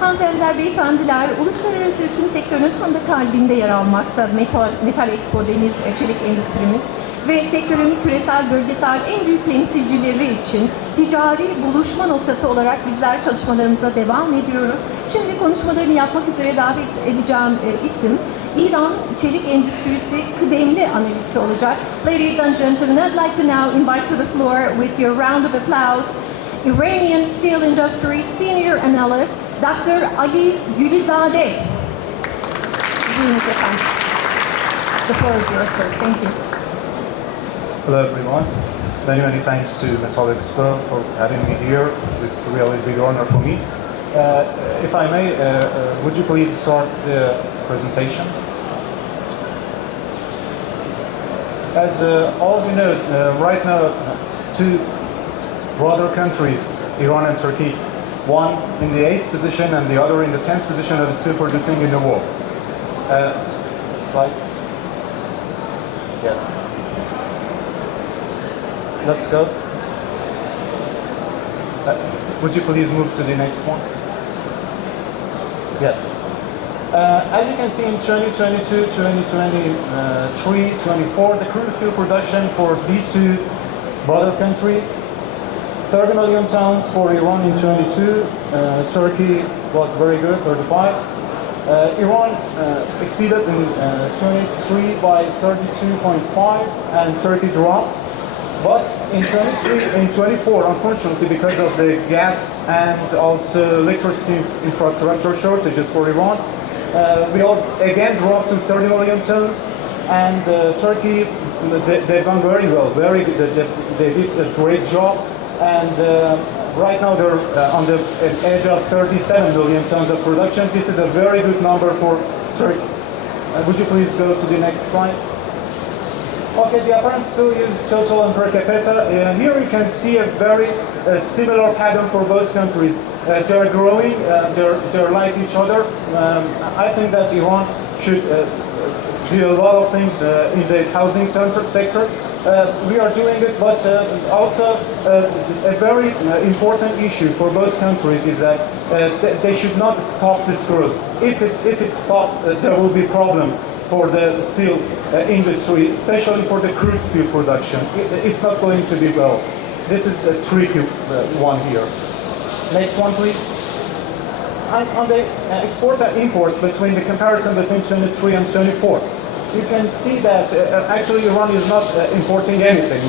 Hanımefendiler, beyefendiler, uluslararası üretim sektörünün tam da kalbinde yer almakta Metal Expo demir çelik endüstrimiz ve sektörün küresel, bölgesel en büyük temsilcileri için ticari buluşma noktası olarak bizler çalışmalarımıza devam ediyoruz. Şimdi konuşmalarını yapmak üzere davet edeceğim isim İran çelik endüstrisi kıdemli analisti olacak. Ladies and gentlemen, I'd like to now invite to the floor with your round of applause Iranian steel industry senior analyst Dr. Aligholizadeh. The floor is yours, sir. Thank you. Hello everyone. Many thanks to Metal Expo for having me here. It's really a big honor for me. If I may, would you please start the presentation? As all of you know, right now, two brother countries, Iran and Turkey, one in the 8th position and the other in the 10th position of steel producing in the world. Slides? Yes. Let's go. Would you please move to the next one? Yes. As you can see in 2022, 2023, 24, the crude steel production for these two brother countries, 30 million tons for Iran in 22, Turkey was very good, 35. Iran exceeded in 23 by 32.5 and Turkey dropped. But in 23 and 24, unfortunately, because of the gas and also electricity infrastructure shortages for Iran, we all again dropped to 30 million tons. And Turkey, they've done very well, very good. They did a great job. And right now they're on the edge of 37 million tons of production. This is a very good number for Turkey. Would you please go to the next slide? Okay, the apparent steel use total and per capita. Here you can see a very similar pattern for both countries. They're growing, they're like each other. I think that Iran should do a lot of things in the housing sector. We are doing it, but also a very important issue for both countries is that they should not stop this growth. If it stops, there will be a problem for the steel industry, especially for the crude steel production. It's not going to be well. This is a tricky one here. Next one, please. On the export and import between the comparison between 23 and 24, you can see that actually Iran is not importing anything.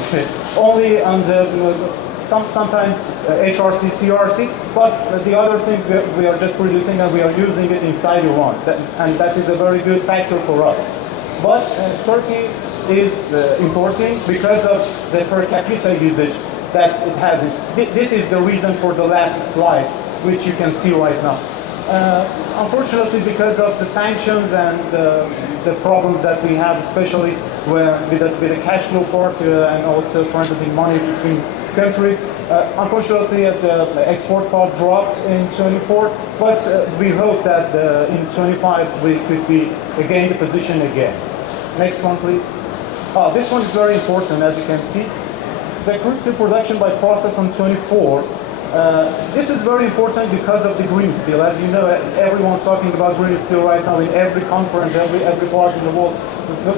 Only on the sometimes HRC, CRC, but the other things we are just producing and we are using it inside Iran, and that is a very good factor for us. But Turkey is importing because of the per capita usage that it has. This is the reason for the last slide, which you can see right now. Unfortunately, because of the sanctions and the problems that we have, especially with the cash flow part and also transiting money between countries, unfortunately the export part dropped in 24, but we hope that in 25 we could be again the position again. Next one, please. This one is very important, as you can see. The crude steel production by process on 24. This is very important because of the green steel. As you know, everyone's talking about green steel right now in every conference, every part in the world.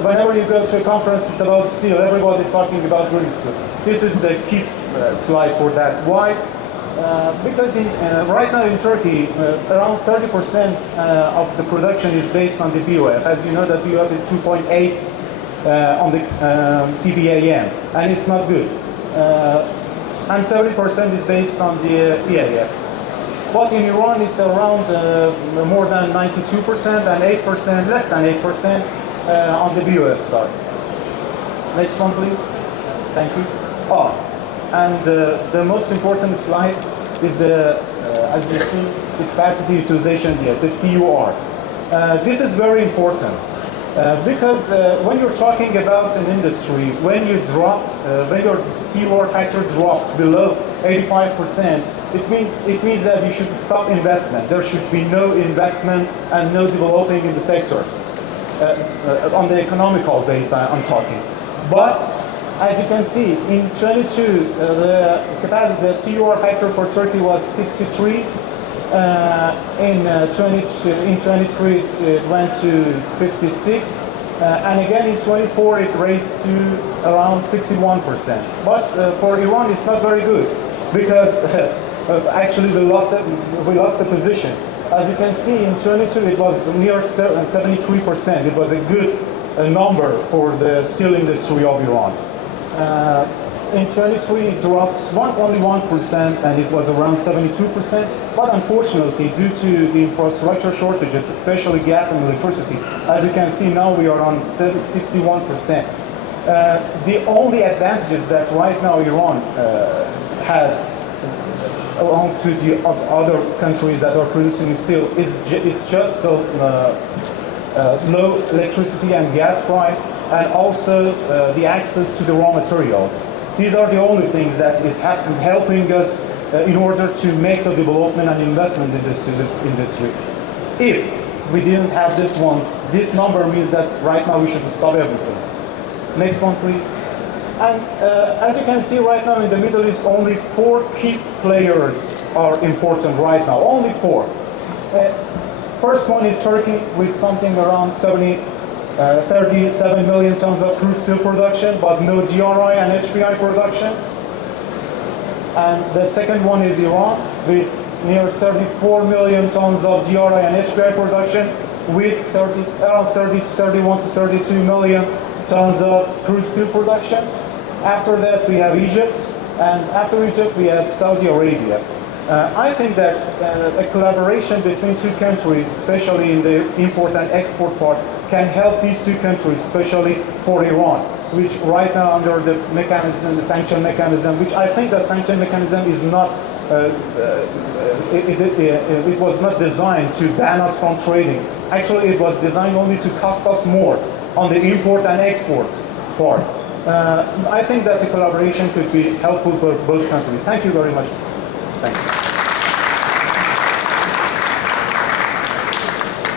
Whenever you go to a conference, it's about steel. Everybody's talking about green steel. This is the key slide for that. Why? Because right now in Turkey, around 30% of the production is based on the BOF. As you know, that BOF is 2.8 on the CBAM, and it's not good. And 70% is based on the EAF. But in Iran, it's around more than 92% and 8%, less than 8% on the BOF side. Next one, please. Thank you. And the most important slide is as you see, the capacity utilization here, the CUR. This is very important because when you're talking about an industry, when your CUR factor dropped below 85%, it means that you should stop investment. There should be no investment and no developing in the sector. On the economical base, I'm talking. But as you can see, in 22, the CUR factor for Turkey was 63, In 23 it went to 56, and again in 24 it raised to around 61%. But for Iran it's not very good, because actually we lost the position. As you can see, in 22 it was near 73%. It was a good number for the steel industry of Iran. In 23 it dropped only 1%, and it was around 72%. But unfortunately, due to the infrastructure shortages, especially gas and electricity, as you can see now we are on 61%. The only advantages that right now Iran has along to the other countries that are producing steel it's just low electricity and gas price, and also the access to the raw materials. These are the only things that is helping us in order to make the development and investment in this industry. If we didn't have these ones, this number means that right now we should stop everything. Next one, please. And as you can see right now in the Middle East, only 4 key players are important right now. Only 4. First one is Turkey, with something around 37 million tons of crude steel production, but no DRI and HBI production. And the second one is Iran, with near 34 million tons of DRI and HBI production, with around 31 to 32 million tons of crude steel production. After that we have Egypt, and after Egypt we have Saudi Arabia. I think that a collaboration between 2 countries, especially in the import and export part, can help these 2 countries, especially for Iran, which right now under the mechanism, the sanction mechanism, which I think that sanction mechanism is not, it was not designed to ban us from trading. Actually, it was designed only to cost us more on the import and export part. I think that the collaboration could be helpful for both countries. Thank you very much. Thanks.